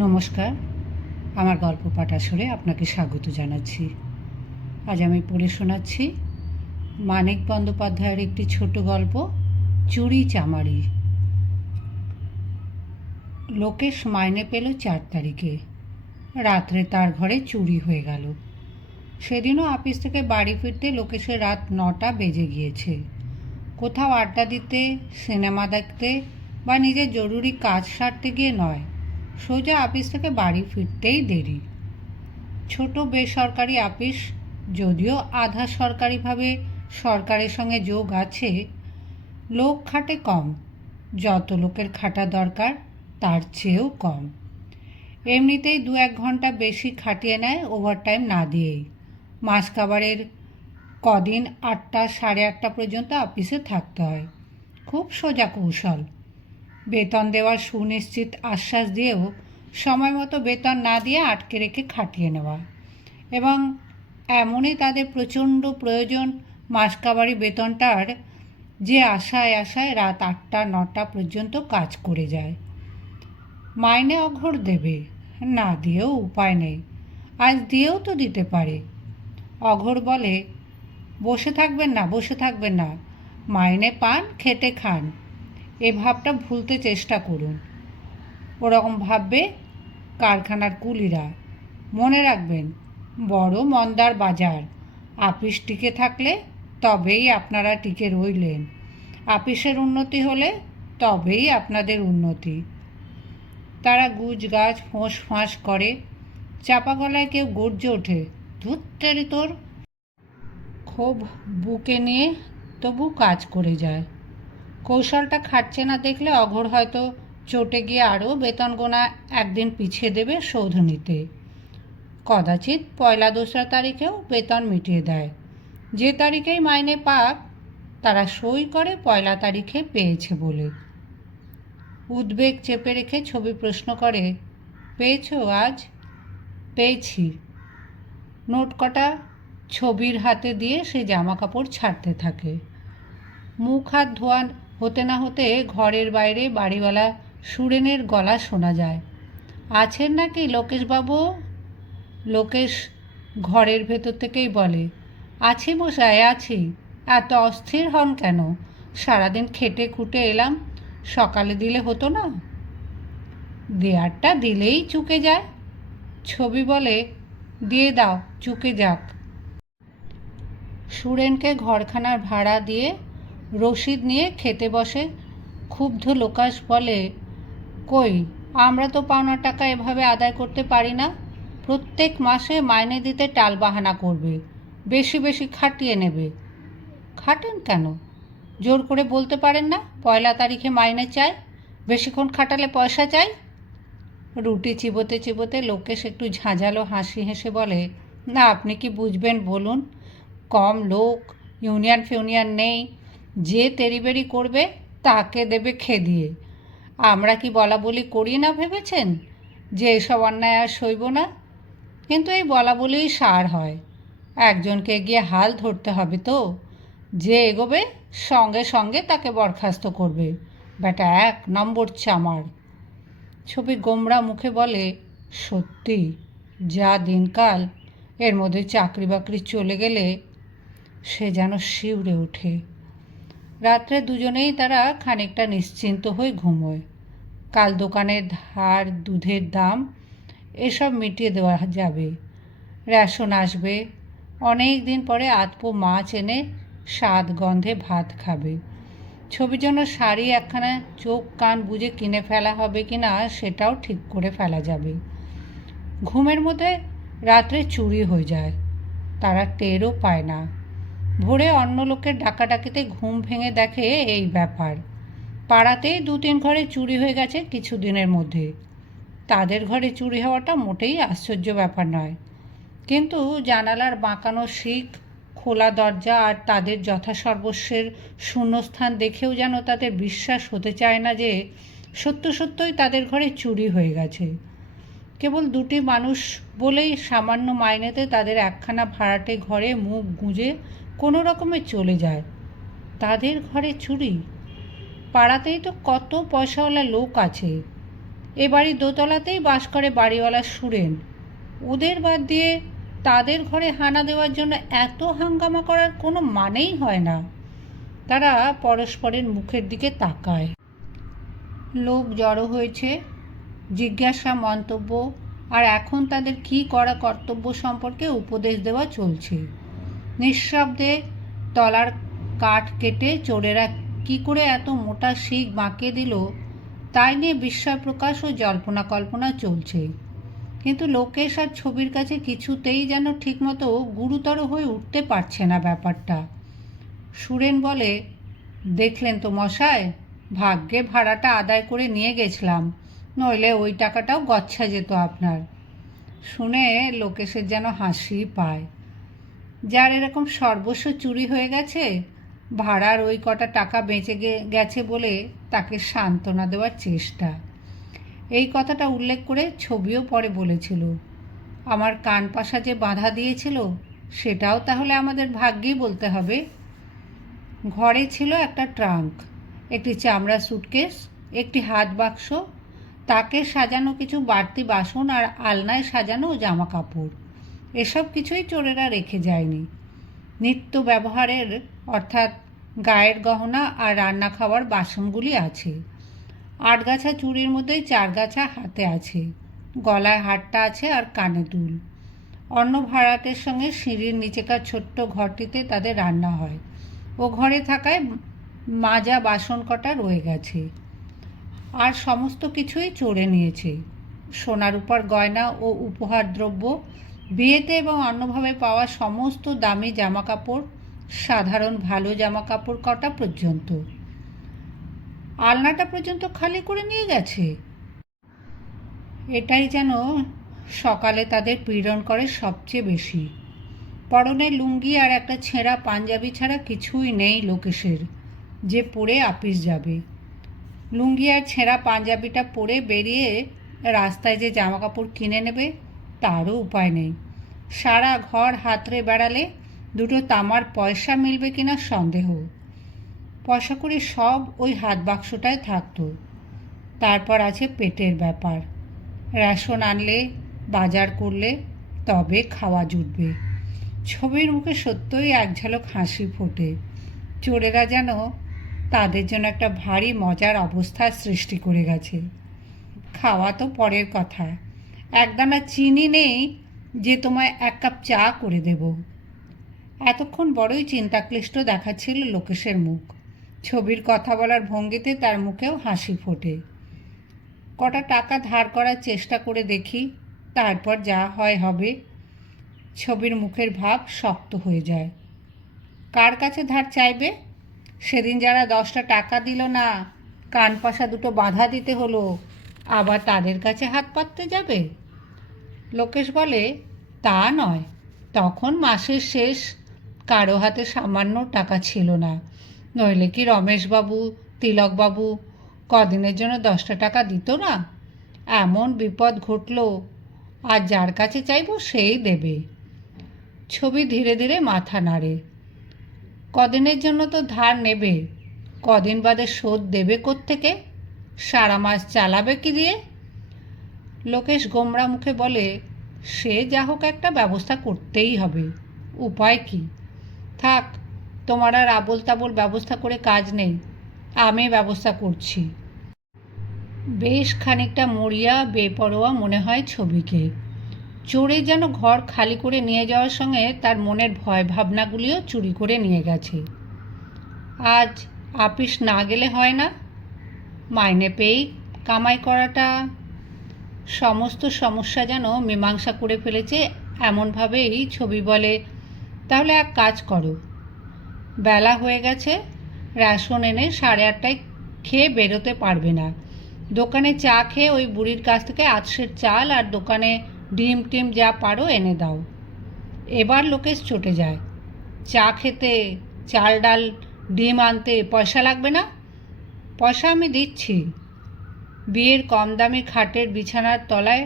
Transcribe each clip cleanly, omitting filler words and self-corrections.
নমস্কার, আমার গল্প পাঠ আসরে আপনাকে স্বাগত জানাচ্ছি। আজ আমি পড়ে শোনাচ্ছি মানিক বন্দ্যোপাধ্যায়ের একটি ছোট গল্প, চুরি চামারি। লোকেশ মাইনে পেল 4 তারিখে। রাত্রে তার ঘরে চুরি হয়ে গেল। সেদিনও অফিস থেকে বাড়ি ফিরতে লোকেশের রাত 9টা বেজে গিয়েছে। কোথাও আড্ডা দিতে, সিনেমা দেখতে বা নিজের জরুরি কাজ সারতে গিয়ে নয়, সোজা অফিস থেকে বাড়ি ফিরতেই দেরি। ছোট বেসরকারি অফিস, যদিও আধা সরকারিভাবে সরকারের সঙ্গে যোগ আছে, লোক খাটে কম, যত লোকের খাটা দরকার তার চেয়েও কম। এমনিতেই 2-1 ঘন্টা বেশি খাটিয়ে নেয় ওভারটাইম না দিয়েই। মাস কাবারের কদিন 8টা, 8:30 পর্যন্ত অফিসে থাকতে হয়। খুব সোজা কৌশল। বেতন দেওয়ার সুনিশ্চিত আশ্বাস দিয়েও সময় মতো বেতন না দিয়ে আটকে রেখে খাটিয়ে নেওয়া, এবং এমনই তাদের প্রচণ্ড প্রয়োজন মাসকাবারি বেতনটার, যে আশায় আশায় রাত 8টা-9টা পর্যন্ত কাজ করে যায়। মাইনে অঘোর দেবে, না দিয়েও উপায় নেই। আজ দিয়েও তো দিতে পারে। অঘোর বলে, বসে থাকবেন না, মাইনে পান, খেটে খান। এ ভাবটা ভুলতে চেষ্টা করুন। ওরকম ভাববে কারখানার কুলিরা। মনে রাখবেন, বড় মন্দার বাজার। আপিস টিকে থাকলে তবেই আপনারা টিকে রইলেন। আপিসের উন্নতি হলে তবেই আপনাদের উন্নতি। তারা গুজগাছ ফোঁস ফাঁস করে। চাপা গলায় কেউ গর্জে ওঠে, ধুত্তেরি তোর। ক্ষোভ বুকে নিয়ে তবু কাজ করে যায়। কৌশলটা খাটছে না দেখলে অঘোর হয়তো চটে গিয়ে আরও বেতন গোনা একদিন পিছিয়ে দেবে শোধ নিতে। কদাচিৎ 1লা-2রা তারিখেও বেতন মিটিয়ে দেয়। যে তারিখেই মাইনে পাক, তারা সই করে 1লা তারিখে পেয়েছে বলে। উদ্বেগ চেপে রেখে ছবি প্রশ্ন করে, পেয়েছো আজ? পেয়েছি। নোট কটা ছবির হাতে দিয়ে সে জামা কাপড় ছাড়তে থাকে। মুখ হাত ধোয়া হতে না হতে ঘরের বাইরে বাড়িওয়ালা সুরেনের গলা শোনা যায়। আছেন নাকি লোকেশবাবু? লোকেশ ঘরের ভেতর থেকেই বলে, আছি মশাই, আছি। এত অস্থির হন কেন? সারাদিন খেটে খুটে এলাম, সকালে দিলে হতো না? দেয়ারটা দিলেই চুকে যায়। ছবি বলে, দিয়ে দাও, চুকে যাক। সুরেনকে ঘরখানার ভাড়া দিয়ে রসিদ নিয়ে খেতে বসে ক্ষুব্ধ লোকেশ বলে, কই, আমরা তো পাওনা টাকা এভাবে আদায় করতে পারি না। প্রত্যেক মাসে মাইনে দিতে টালবাহানা করবে, বেশি বেশি খাটিয়ে নেবে। খাটেন কেন? জোর করে বলতে পারেন না 1লা তারিখে মাইনে চাই, বেশিক্ষণ খাটালে পয়সা চাই? রুটি চিবোতে চিবোতে লোকেশ একটু ঝাঁঝালো হাসি হেসে বলে, না, আপনি কি বুঝবেন বলুন? কম লোক, ইউনিয়ন ফিউনিয়ন নেই। যে তেড়িবেড়ি করবে তাকে দেবে খেদিয়ে। আমরা কি বলা বলি করি না ভেবেছেন যে এসব অন্যায় আর সইব না? কিন্তু এই বলা বলেই সার হয়। একজনকে গিয়ে হাল ধরতে হবে তো। যে এগোবে সঙ্গে সঙ্গে তাকে বরখাস্ত করবে। বেটা 1 নম্বর চামার। ছবি গোমরা মুখে বলে, সত্যি যা দিনকাল, এর মধ্যে চাকরি বাকরি চলে গেলে সে যেন শিউরে ওঠে। রাত্রে দুজনেই তারা খানিকটা নিশ্চিন্ত হয়ে ঘুমোয়। কাল দোকানের ধার, দুধের দাম এসব মিটিয়ে দেওয়া যাবে। রেশন আসবে। অনেক দিন পরে আতপো মাছ এনে স্বাদ গন্ধে ভাত খাবে। ছবির জন্য শাড়ি একখানা চোখ কান বুজে কিনে ফেলা হবে কি না সেটাও ঠিক করে ফেলা যাবে। ঘুমের মধ্যে রাত্রে চুরি হয়ে যায়, তারা টেরও পায় না। ভোরে অন্য লোকের ডাকাডাকিতে ঘুম ভেঙে দেখে এই ব্যাপার। পাড়াতেই 2-3 ঘরে চুরি হয়ে গেছে কিছুদিনের মধ্যে। তাদের ঘরে চুরি হওয়াটা মোটেই আশ্চর্য ব্যাপার নয়। কিন্তু জানালার বাঁকানো শিক, খোলা দরজা আর তাদের যথাসর্বস্বের শূন্যস্থান দেখেও যেন তাদের বিশ্বাস হতে চায় না যে সত্য সত্যই তাদের ঘরে চুরি হয়ে গেছে। কেবল 2টি মানুষ বলেই সামান্য মাইনেতে তাদের একখানা ভাড়াটে ঘরে মুখ গুঁজে কোনো রকমে চলে যায়। তাদের ঘরে চুরি? পাড়াতেই তো কত পয়সাওয়ালা লোক আছে। এ বাড়ির দোতলাতেই বাস করে বাড়িওয়ালা সুরেন। ওদের বাদ দিয়ে তাদের ঘরে হানা দেওয়ার জন্য এত হাঙ্গামা করার কোনো মানেই হয় না। তারা পরস্পরের মুখের দিকে তাকায়। লোক জড়ো হয়েছে, জিজ্ঞাসা, মন্তব্য আর এখন তাদের কী করা কর্তব্য সম্পর্কে উপদেশ দেওয়া চলছে। নিঃশব্দে তলার কাঠ কেটে চোরেরা কী করে এত মোটা শিক বাঁকিয়ে দিল তাই নিয়ে বিস্ময় প্রকাশ ও জল্পনা কল্পনা চলছে। কিন্তু লোকেশ আর ছবির কাছে কিছুতেই যেন ঠিকমতো গুরুতর হয়ে উঠতে পারছে না ব্যাপারটা। সুরেন বলে, দেখলেন তো মশাই, ভাগ্যে ভাড়াটা আদায় করে নিয়ে গেছিলাম, নইলে ওই টাকাটাও গচ্ছা যেত আপনার। শুনে লোকেশের যেন হাসি পায়। যার এরকম সর্বস্ব চুরি হয়ে গেছে, ভাড়ার ওই কটা টাকা বেঁচে গেছে বলে তাকে সান্ত্বনা দেওয়ার চেষ্টা। এই কথাটা উল্লেখ করে ছবিও পরে বলেছিল, আমার কান পাশা যে বাঁধা দিয়েছিল সেটাও তাহলে আমাদের ভাগ্যেই বলতে হবে। ঘরে ছিল একটা ট্রাঙ্ক, একটি চামড়া সুটকেস, একটি হাত বাক্স, তাকে সাজানো কিছু বাড়তি বাসন আর আলনায় সাজানো জামা কাপড়। এসব কিছুই চোরেরা রেখে যায়নি। নিত্য ব্যবহারের অর্থাৎ গায়ের গহনা আর রান্না খাওয়ার বাসনগুলি আছে। 8 গাছা চুড়ির মধ্যে 4 গাছা হাতে আছে, গলায় হারটা আছে আর কানে দুল। অন্য ভাড়াটের সঙ্গে সিঁড়ির নিচেকার ছোট্ট ঘরটিতে তাদের রান্না হয়। ও ঘরে থাকায় মাজা বাসন কটা রয়ে গেছে। আর সমস্ত কিছুই চোরে নিয়েছে, সোনার উপর গয়না ও উপহার দ্রব্য, বিয়েতে এবং অন্যভাবে পাওয়া সমস্ত দামি জামাকাপড়, সাধারণ ভালো জামাকাপড় কটা পর্যন্ত। আলনাটা পর্যন্ত খালি করে নিয়ে গেছে। এটাই যেন সকালে তাদের পীড়ন করে সবচেয়ে বেশি। পরনে লুঙ্গি আর একটা ছেঁড়া পাঞ্জাবি ছাড়া কিছুই নেই লোকেশের, যে পরে আপিস যাবে। লুঙ্গি আর ছেঁড়া পাঞ্জাবিটা পরে বেরিয়ে রাস্তায় যে জামাকাপড় কিনে নেবে তারও উপায় নেই। সারা ঘর হাতড়ে বেড়ালে দুটো তামার পয়সা মিলবে কিনা সন্দেহ। পয়সা করে সব ওই হাত বাক্সটায় থাকতো। তারপর আছে পেটের ব্যাপার, রেশন আনলে, বাজার করলে তবে খাওয়া জুটবে। ছবির মুখে সত্যই এক ঝলক হাসি ফোটে। চোরেরা যেন তাদের জন্য একটা ভারী মজার অবস্থার সৃষ্টি করে গেছে। খাওয়া তো পরের কথা, একদানা চিনি নেই যে তোমায় 1 কাপ চা করে দেব। এতক্ষণ বড়ই চিন্তাক্লিষ্ট দেখাচ্ছিল লোকেশের মুখ। ছবির কথা বলার ভঙ্গিতে তার মুখেও হাসি ফোটে। কটা টাকা ধার করার চেষ্টা করে দেখি, তারপর যা হয় হবে। ছবির মুখের ভাব শক্ত হয়ে যায়। কার কাছে ধার চাইবে? সেদিন যারা 10টা টাকা দিল না, কান পাশা দুটো বাঁধা দিতে হলো, আবার তাদের কাছে হাত পাততে যাবে? লোকেশ বলে, তা নয়, তখন মাসের শেষ, কারো হাতে সামান্য টাকা ছিল না, নইলে কি রমেশবাবু, তিলকবাবু কদিনের জন্য 10টা টাকা দিত না? এমন বিপদ ঘটল, আর যার কাছে চাইব সেই দেবে। ছবি ধীরে ধীরে মাথা নাড়ে। কদিনের জন্য তো ধার নেবে, কদিন বাদে শোধ দেবে কোত্থেকে? সারা মাস চালাবে কি দিয়ে? লোকেশ গোমরা মুখে বলে, সে যা হোক একটা ব্যবস্থা করতেই হবে, উপায় কি? থাক, তোমার আর আবোল তাবোল ব্যবস্থা করে কাজ নেই, আমি ব্যবস্থা করছি। বেশ খানিকটা মরিয়া বেপরোয়া মনে হয় ছবিকে। চোরে যেন ঘর খালি করে নিয়ে যাওয়ার সঙ্গে তার মনের ভয় ভাবনাগুলিও চুরি করে নিয়ে গেছে। আজ আপিস না গেলে হয় না, মাইনে পেয়েই কামাই করাটা। সমস্ত সমস্যা যেন মীমাংসা করে ফেলেছে এমনভাবেই ছবি বলে, তাহলে এক কাজ করো, বেলা হয়ে গেছে, রেশন এনে 8:30টায় খেয়ে বেরোতে পারবে না, দোকানে চা খেয়ে ওই বুড়ির কাছ থেকে 8 চাল আর দোকানে ডিম টিম যা পারো এনে দাও। এবার লোকেশ চটে যায়, চা খেতে, চাল ডাল ডিম আনতে পয়সা লাগবে না? পয়সা আমি দিচ্ছি। বিয়ের কম দামি খাটের বিছানার তলায়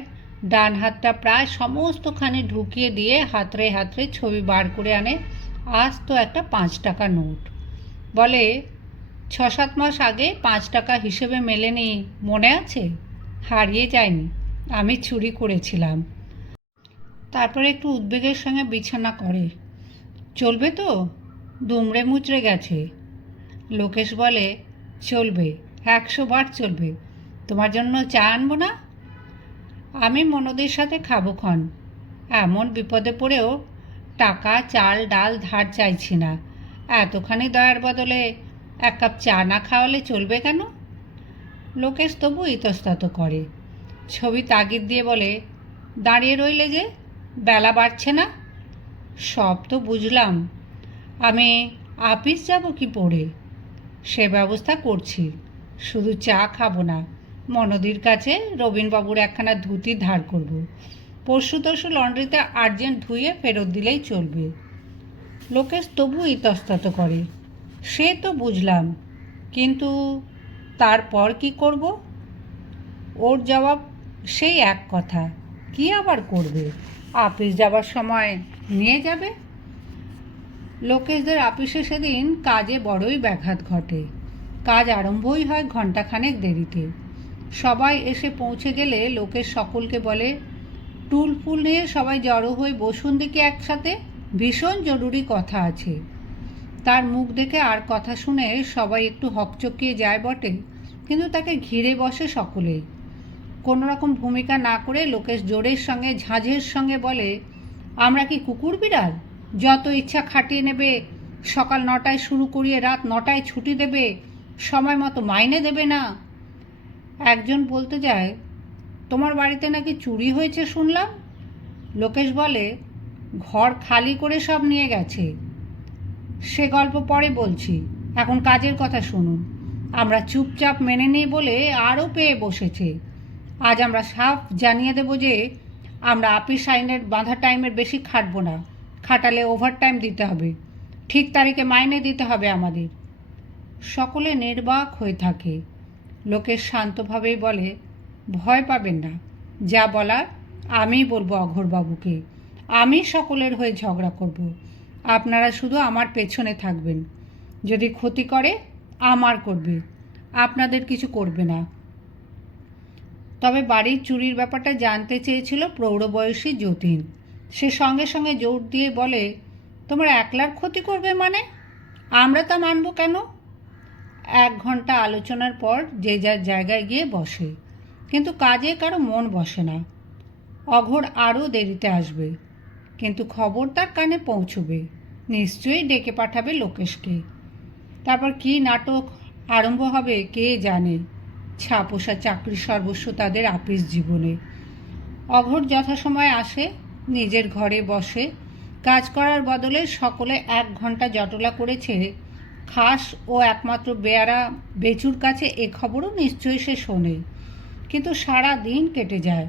ডান হাতটা প্রায় সমস্তখানি ঢুকিয়ে দিয়ে হাতড়ে হাতড়ে ছবি বার করে আনে আস্ত একটা 5 টাকা নোট। বলে, 6-7 মাস আগে 5 টাকা হিসেবে মেলেনি, মনে আছে? হারিয়ে যায়নি, আমি চুরি করেছিলাম। তারপরে একটু উদ্বেগের সঙ্গে বিছানা করে, চলবে তো? দুমড়ে মুচড়ে গেছে। লোকেশ বলে, চলবে, 100 বার চলবে। তোমার জন্য চা আনবো না? আমি মনদের সাথে খাবো ক্ষণ। এমন বিপদে পড়েও টাকা, চাল, ডাল ধার চাইছি না। এতখানি দয়ার বদলে 1 কাপ চা না খাওয়ালে চলবে কেন? লোকেশ তবু ইতস্তত করে। ছবি তাগিদ দিয়ে বলে, দাঁড়িয়ে রইলে যে, বেলা বাড়ছে না? সব তো বুঝলাম, আমি আপিস যাব কি পড়ে? সে ব্যবস্থা করছি। শুধু চা খাবো না, মনদির কাছে রবীনবাবুর একখানা ধুতি ধার করব। পরশু তরশু লন্ড্রিতে আর্জেন্ট ধুয়ে ফেরত দিলেই চলবে। লোকেশ তবু ইতস্তত করে। সে তো বুঝলাম, কিন্তু তারপর কি করব? ওর জবাব সেই এক কথা, কি আবার করবে? আপিস যাবার সময় নিয়ে যাবে। লোকেশদের আপিসে সেদিন কাজে বড়ই ব্যাঘাত ঘটে। কাজ আরম্ভই হয় ঘণ্টাখানেক দেরিতে। সবাই এসে পৌঁছে গেলে লোকেশ সকলকে বলে, টুল ফুল নিয়ে সবাই জড়ো হয়ে বসুন দেখি একসাথে, ভীষণ জরুরি কথা আছে। তার মুখ দেখে আর কথা শুনে সবাই একটু হকচকিয়ে যায় বটে, কিন্তু তাকে ঘিরে বসে সকলেই। কোনো রকম ভূমিকা না করে লোকেশ জোরের সঙ্গে ঝাঁঝের সঙ্গে বলে, আমরা কি কুকুর বিড়াল? যত ইচ্ছা খাটিয়ে নেবে, সকাল 9টায় শুরু করিয়ে রাত 9টায় ছুটি দেবে, সময় মতো মাইনে দেবে না। একজন বলতে যায়, তোমার বাড়িতে নাকি চুরি হয়েছে শুনলাম। লোকেশ বলে, ঘর খালি করে সব নিয়ে গেছে। সে গল্প পরে বলছি, এখন কাজের কথা শুনুন। আমরা চুপচাপ মেনে নিই বলে আরও পেয়ে বসেছে। আজ আমরা সাফ জানিয়ে দেব যে আমরা আপিস আইনের বাঁধা টাইমের বেশি খাটবো না। খাটালে ওভারটাইম দিতে হবে, ঠিক তারিখে মাইনে দিতে হবে আমাদের। সকলে নির্বাক হয়ে থাকে। লোকেশ শান্তভাবেই বলে, ভয় পাবেন না, যা বলার আমি বলবো অঘোরবাবুকে। আমি সকলের হয়ে ঝগড়া করব। আপনারা শুধু আমার পেছনে থাকবেন। যদি ক্ষতি করে আমার করবে, আপনাদের কিছু করবে না। তবে বাড়ির চুরির ব্যাপারটা জানতে চেয়েছিল প্রৌঢ়বয়সী যতীন। সে সঙ্গে সঙ্গে জোর দিয়ে বলে, তোমার একলার ক্ষতি করবে মানে? আমরা তা মানব কেন? 1 ঘণ্টা আলোচনার পর যে যার জায়গায় গিয়ে বসে, কিন্তু কাজে কারো মন বসে না। অঘোর আরও দেরিতে আসবে, কিন্তু খবর তার কানে পৌঁছবে, নিশ্চয়ই ডেকে পাঠাবে লোকেশকে। তারপর কি নাটক আরম্ভ হবে কে জানে। ছাপোষা চাকরি সর্বস্ব তাদের আপিস জীবনে। অঘোর যথাসময়ে আসে, নিজের ঘরে বসে। কাজ করার বদলে সকলে 1 ঘণ্টা জটলা করেছে। খাস ও একমাত্র বেয়ারা বেচুর কাছে এ খবরও নিশ্চয়ই সে শোনে, কিন্তু সারা দিন কেটে যায়।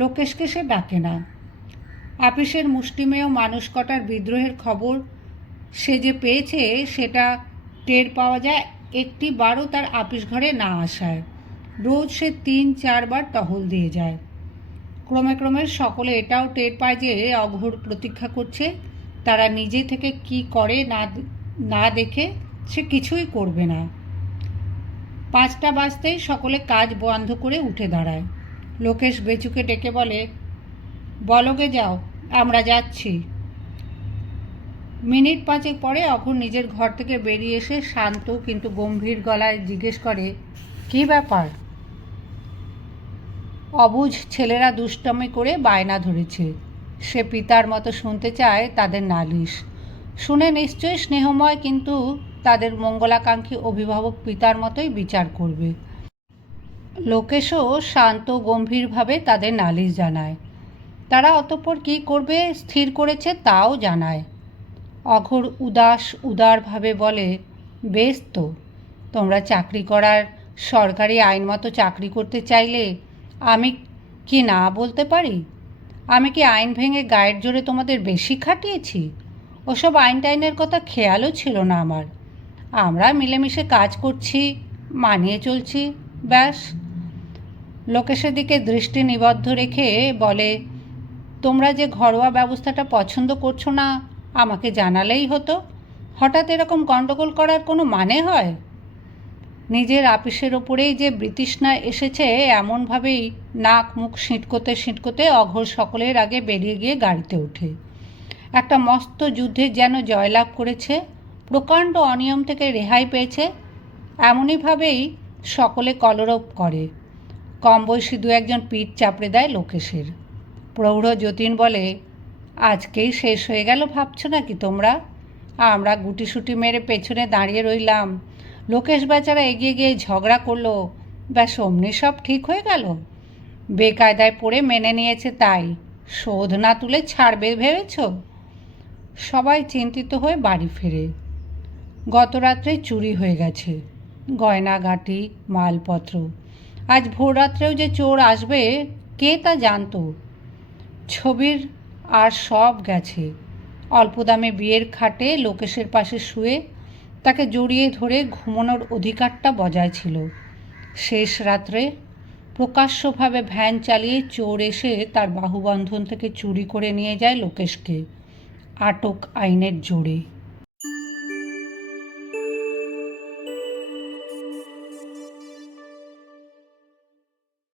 লোকেশকে সে ডাকে না। আপিসের মুষ্টিমেয় মানুষ কটার বিদ্রোহের খবর সে যে পেয়েছে সেটা টের পাওয়া যায় একটি বারও তার আপিস ঘরে না আসায়। রোজ সে 3-4 বার টহল দিয়ে যায়। ক্রমে ক্রমে সকলে এটাও টের পায় যে অঘোর প্রতীক্ষা করছে। তারা নিজে থেকে কি করে না দেখে সে কিছুই করবে না। 5টা বাজতেই সকলে কাজ বন্ধ করে উঠে দাঁড়ায়। লোকেশ বেচুকে ডেকে বলে, বলগে যাও, আমরা যাচ্ছি। মিনিট 5 পরে অঘোর নিজের ঘর থেকে বেরিয়ে এসে শান্ত কিন্তু গম্ভীর গলায় জিজ্ঞেস করে, কী ব্যাপার? অবুঝ ছেলেরা দুষ্টমি করে বায়না ধরেছে। সে পিতার মতো শুনতে চায় তাদের নালিশ। শুনে নিশ্চয়ই স্নেহময়, কিন্তু তাদের মঙ্গলাকাঙ্ক্ষী অভিভাবক পিতার মতোই বিচার করবে। লোকেশও শান্ত গম্ভীরভাবে তাদের নালিশ জানায়। তারা অতঃপর কী করবে স্থির করেছে তাও জানায়। অঘোর উদারভাবে বলে, বেশ তো, তোমরা চাকরি করার সরকারি আইন মতো চাকরি করতে চাইলে আমি কি না বলতে পারি? আমি কি আইন ভেঙে গায়ের জোরে তোমাদের বেশি খাটিয়েছি? ওসব আইন টাইনের কথা খেয়ালও ছিল না আমার। আমরা মিলেমিশে কাজ করছি, মানিয়ে চলছি, ব্যাস। লোকেশের দিকে দৃষ্টি নিবদ্ধ রেখে বলে, তোমরা যে ঘরোয়া ব্যবস্থাটা পছন্দ করছো না আমাকে জানালেই হতো। হঠাৎ এরকম গণ্ডগোল করার কোনো মানে হয়? নিজের আপিসের ওপরেই যে ব্রিটিশরা এসেছে এমনভাবেই নাক মুখ সিঁটকোতে সিঁটকোতে অঘোর সকলের আগে বেরিয়ে গিয়ে গাড়িতে ওঠে। একটা মস্ত যুদ্ধে যেন জয়লাভ করেছে, প্রকাণ্ড অনিয়ম থেকে রেহাই পেয়েছে, এমনইভাবেই সকলে কলরব করে। কম বয়সী দু একজন পিঠ চাপড়ে দেয় লোকেশের। প্রৌঢ় যতীন বলে, আজকেই শেষ হয়ে গেল ভাবছো নাকি তোমরা? আমরা গুটিসুটি মেরে পেছনে দাঁড়িয়ে রইলাম, লোকেশ বেচারা এগিয়ে গিয়ে ঝগড়া করলো, ব্যাস অমনি সব ঠিক হয়ে গেল। বেকায়দায় পড়ে মেনে নিয়েছে, তাই শোধ না তুলে ছাড়বে ভেবেছ? সবাই চিন্তিত হয়ে বাড়ি ফেরে। গত রাত্রে চুরি হয়ে গেছে গয়নাগাটি, মালপত্র। আজ ভোররাত্রেও যে চোর আসবে কে তা জানতো। ছবির আর সব গেছে। অল্প দামে বিয়ের খাটে লোকেশের পাশে শুয়ে তাকে জড়িয়ে ধরে ঘুমানোর অধিকারটা বজায় ছিল। শেষ রাত্রে প্রকাশ্যভাবে ভ্যান চালিয়ে চোর এসে তার বাহুবন্ধন থেকে চুরি করে নিয়ে যায় লোকেশকে, আটক আইনের জোরে।